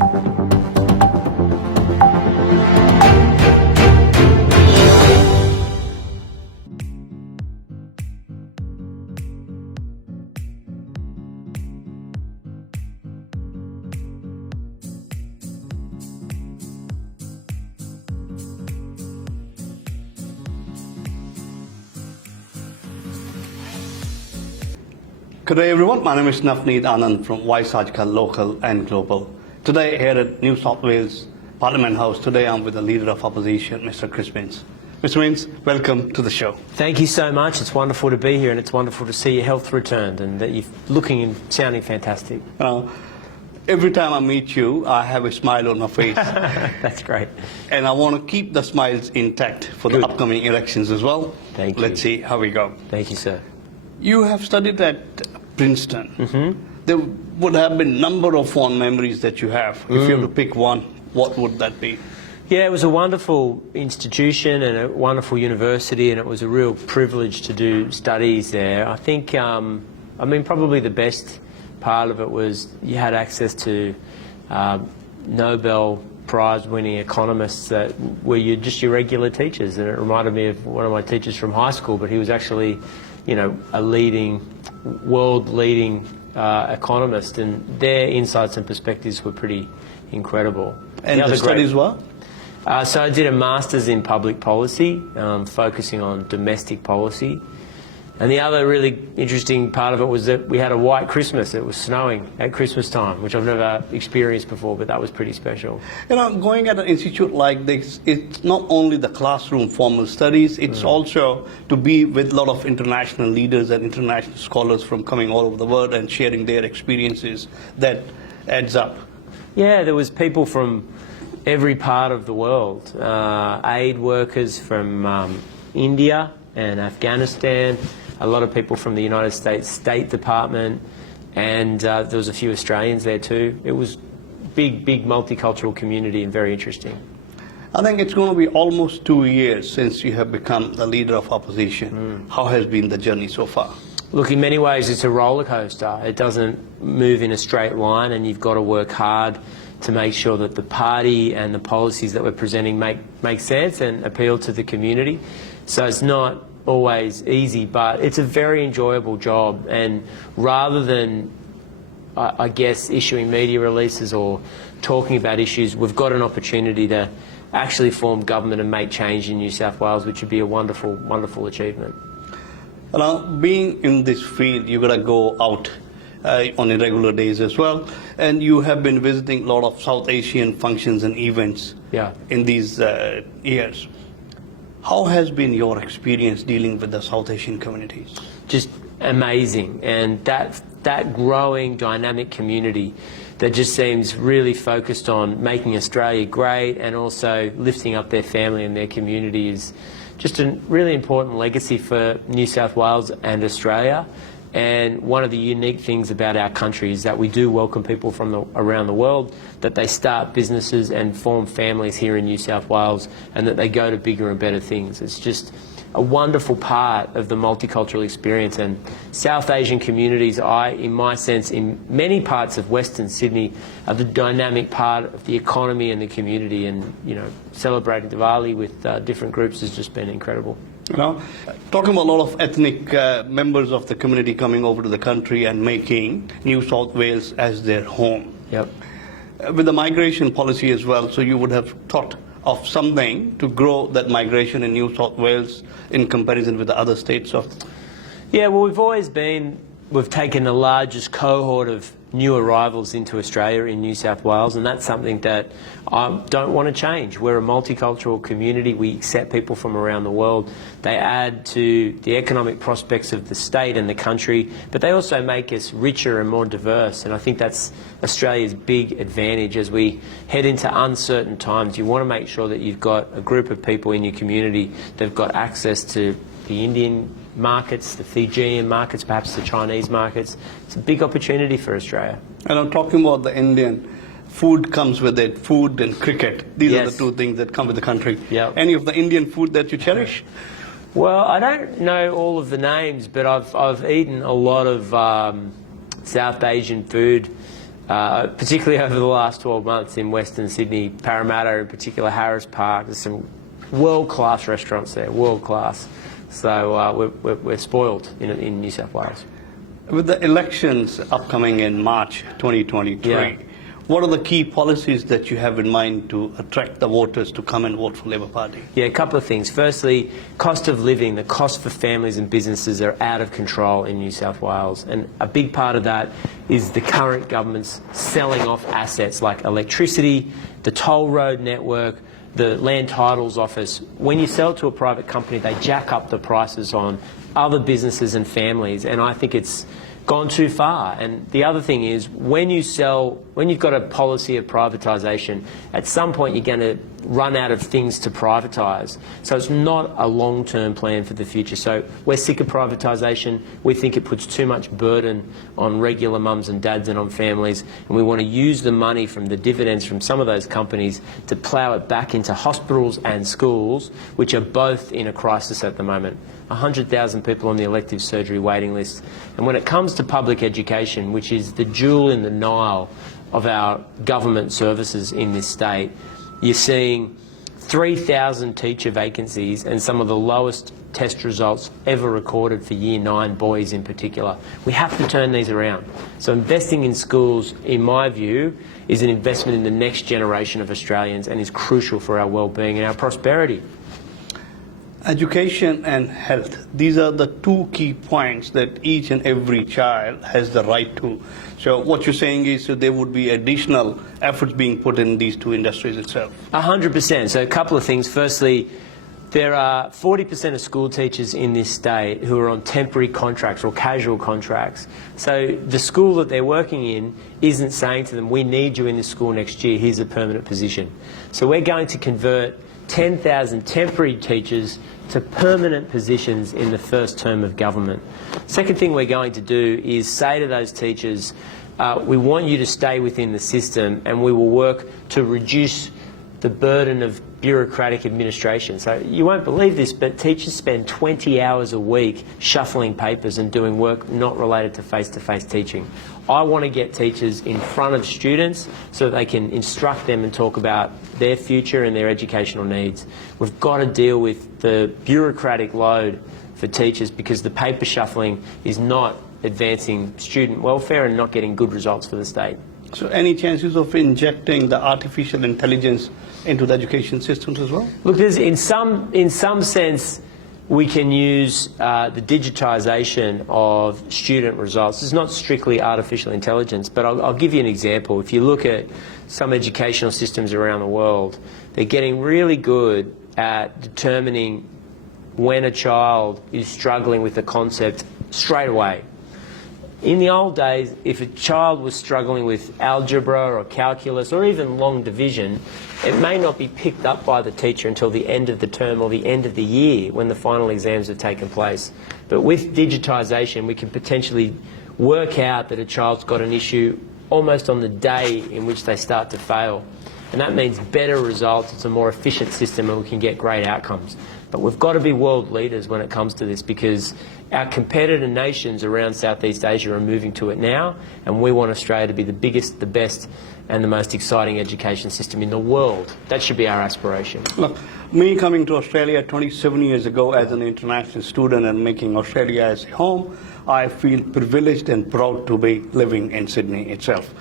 Good day everyone, my name is Navneet Anand from Voice Article Local and Global. Today here at New South Wales Parliament House, today I'm with the Leader of Opposition, Mr. Chris Minns. Mr. Minns, welcome to the show. Thank you so much. It's wonderful to be here, and it's wonderful to see your health returned and that you're looking and sounding fantastic. Every time I meet you, I have a smile on my face. That's great. And I want to keep the smiles intact for the upcoming elections as well. Thank you. Let's see how we go. Thank you, sir. You have studied at Princeton. There would have been number of fond memories that you have. If you have to pick one, what would that be? Yeah, it was a wonderful institution and a wonderful university, and it was a real privilege to do studies there. I think, probably the best part of it was you had access to Nobel Prize-winning economists that were just your regular teachers, and it reminded me of one of my teachers from high school, but he was actually, a world-leading economist, and their insights and perspectives were pretty incredible. And the studies were? So I did a Masters in Public Policy, focusing on domestic policy. And the other really interesting part of it was that we had a white Christmas. It was snowing at Christmas time, which I've never experienced before, but that was pretty special. Going at an institute like this, it's not only the classroom formal studies, it's also to be with a lot of international leaders and international scholars from coming all over the world and sharing their experiences. That adds up. Yeah, there was people from every part of the world. Aid workers from India and Afghanistan, a lot of people from the United States State Department, and there was a few Australians there too. It was big multicultural community and very interesting. I think it's going to be almost 2 years since you have become the Leader of Opposition. How has been the journey so far? Look, in many ways it's a roller coaster. It doesn't move in a straight line, and you've got to work hard to make sure that the party and the policies that we're presenting make sense and appeal to the community. So it's not always easy, but it's a very enjoyable job, and rather than I guess issuing media releases or talking about issues, we've got an opportunity to actually form government and make change in New South Wales, which would be a wonderful achievement. Now, being in this field, you've got to go out on irregular days as well, and you have been visiting a lot of South Asian functions and events in these years. How has been your experience dealing with the South Asian communities? Just amazing, and that growing dynamic community that just seems really focused on making Australia great and also lifting up their family and their community is just a really important legacy for New South Wales and Australia. And one of the unique things about our country is that we do welcome people from around the world, that they start businesses and form families here in New South Wales, and that they go to bigger and better things. It's just a wonderful part of the multicultural experience, and South Asian communities, in my sense, in many parts of Western Sydney, are the dynamic part of the economy and the community, and celebrating Diwali with different groups has just been incredible. Talking about a lot of ethnic members of the community coming over to the country and making New South Wales as their home. Yep. With the migration policy as well, so you would have thought of something to grow that migration in New South Wales in comparison with the other states of... Yeah, well, we've taken the largest cohort of new arrivals into Australia in New South Wales, and that's something that I don't want to change. We're a multicultural community. We accept people from around the world. They add to the economic prospects of the state and the country, but they also make us richer and more diverse, and I think that's Australia's big advantage as we head into uncertain times. You want to make sure that you've got a group of people in your community that have got access to the Indian markets, the Fijian markets, perhaps the Chinese markets. It's a big opportunity for Australia. And I'm talking about the Indian. Food comes with it, food and cricket. These are the two things that come with the country. Yep. Any of the Indian food that you cherish? Well, I don't know all of the names, but I've eaten a lot of South Asian food. particularly over the last 12 months in Western Sydney, Parramatta in particular, Harris Park. There's some world-class restaurants there, world-class. So we're spoiled in New South Wales. With the elections upcoming in March 2023, Yeah. what are the key policies that you have in mind to attract the voters to come and vote for Labor Party? Yeah, a couple of things. Firstly, cost of living, the cost for families and businesses are out of control in New South Wales. And a big part of that is the current government's selling off assets like electricity, the toll road network, the Land Titles Office. When you sell to a private company, they jack up the prices on other businesses and families, and I think it's gone too far. And the other thing is, when you've got a policy of privatisation, at some point you're going to run out of things to privatise. So it's not a long-term plan for the future. So we're sick of privatisation. We think it puts too much burden on regular mums and dads and on families, and we want to use the money from the dividends from some of those companies to plough it back into hospitals and schools, which are both in a crisis at the moment. 100,000 people on the elective surgery waiting list. And when it comes to public education, which is the jewel in the Nile of our government services in this state, you're seeing 3,000 teacher vacancies and some of the lowest test results ever recorded for Year 9 boys in particular. We have to turn these around. So investing in schools, in my view, is an investment in the next generation of Australians and is crucial for our well-being and our prosperity. Education and health, these are the two key points that each and every child has the right to. So what you're saying is that there would be additional efforts being put in these two industries itself. 100%. So a couple of things. Firstly, there are 40% of school teachers in this state who are on temporary contracts or casual contracts. So the school that they're working in isn't saying to them, we need you in this school next year, here's a permanent position. So we're going to convert 10,000 temporary teachers to permanent positions in the first term of government. Second thing we're going to do is say to those teachers, we want you to stay within the system and we will work to reduce the burden of bureaucratic administration. So you won't believe this, but teachers spend 20 hours a week shuffling papers and doing work not related to face-to-face teaching. I want to get teachers in front of students so that they can instruct them and talk about their future and their educational needs. We've got to deal with the bureaucratic load for teachers because the paper shuffling is not advancing student welfare and not getting good results for the state. So any chances of injecting the artificial intelligence into the education systems as well? Look, there's in some sense we can use the digitisation of student results. It's not strictly artificial intelligence, but I'll give you an example. If you look at some educational systems around the world, they're getting really good at determining when a child is struggling with a concept straight away. In the old days, if a child was struggling with algebra or calculus or even long division, it may not be picked up by the teacher until the end of the term or the end of the year when the final exams have taken place. But with digitisation, we can potentially work out that a child's got an issue almost on the day in which they start to fail. And that means better results, it's a more efficient system, and we can get great outcomes. But we've got to be world leaders when it comes to this because our competitor nations around Southeast Asia are moving to it now, and we want Australia to be the biggest, the best and the most exciting education system in the world. That should be our aspiration. Look, me coming to Australia 27 years ago as an international student and making Australia as a home, I feel privileged and proud to be living in Sydney itself.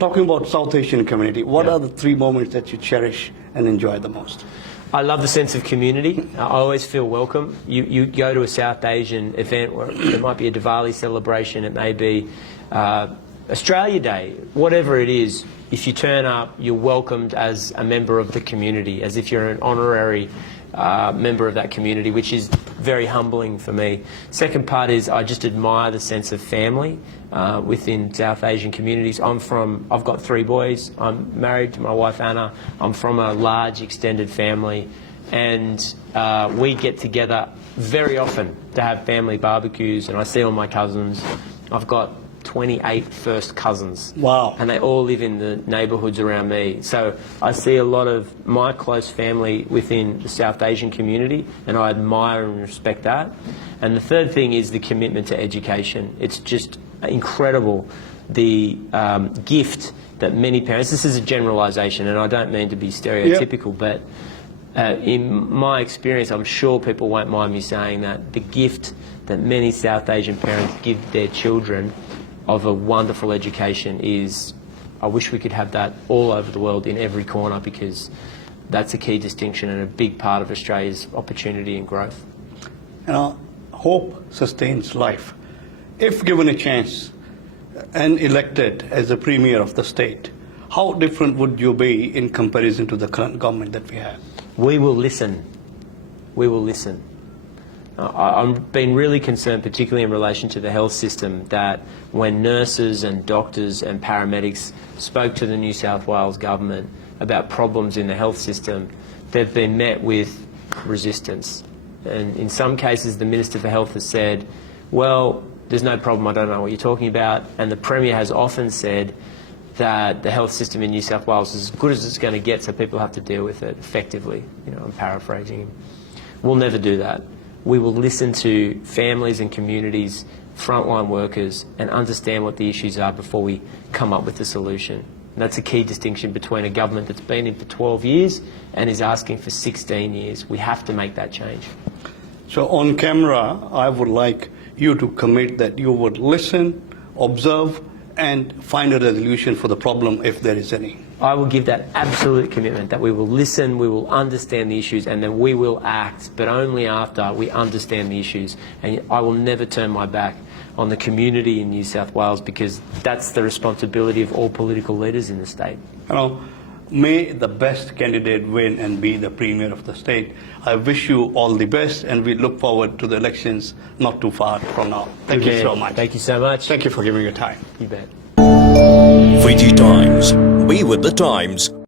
Talking about South Asian community, what are the 3 moments that you cherish and enjoy the most? I love the sense of community. I always feel welcome. You go to a South Asian event where there might be a Diwali celebration, it may be Australia Day, whatever it is, if you turn up, you're welcomed as a member of the community, as if you're an honorary member of that community, which is very humbling for me. Second part is I just admire the sense of family within South Asian communities. I've got 3 boys. I'm married to my wife Anna. I'm from a large extended family, and we get together very often to have family barbecues, and I see all my cousins. I've got 28 first cousins. Wow. And they all live in the neighbourhoods around me. So I see a lot of my close family within the South Asian community, and I admire and respect that. And the third thing is the commitment to education. It's just incredible the gift that many parents, this is a generalisation and I don't mean to be stereotypical, but in my experience, I'm sure people won't mind me saying that the gift that many South Asian parents give their children of a wonderful education is, I wish we could have that all over the world in every corner, because that's a key distinction and a big part of Australia's opportunity and growth. Hope sustains life. If given a chance and elected as the Premier of the state, how different would you be in comparison to the current government that we have? We will listen. We will listen. I've been really concerned, particularly in relation to the health system, that when nurses and doctors and paramedics spoke to the New South Wales government about problems in the health system, they've been met with resistance. And in some cases, the Minister for Health has said, well, there's no problem, I don't know what you're talking about. And the Premier has often said that the health system in New South Wales is as good as it's going to get, so people have to deal with it effectively. You know, I'm paraphrasing him. We'll never do that. We will listen to families and communities, frontline workers, and understand what the issues are before we come up with a solution. And that's a key distinction between a government that's been in for 12 years and is asking for 16 years. We have to make that change. So on camera, I would like you to commit that you would listen, observe, and find a resolution for the problem if there is any. I will give that absolute commitment that we will listen, we will understand the issues, and then we will act, but only after we understand the issues. And I will never turn my back on the community in New South Wales, because that's the responsibility of all political leaders in the state. May the best candidate win and be the Premier of the state. I wish you all the best, and we look forward to the elections not too far from now. Thank you so much. Thank you so much. Thank you for giving your time. You bet. Fiji Times. Be with the times.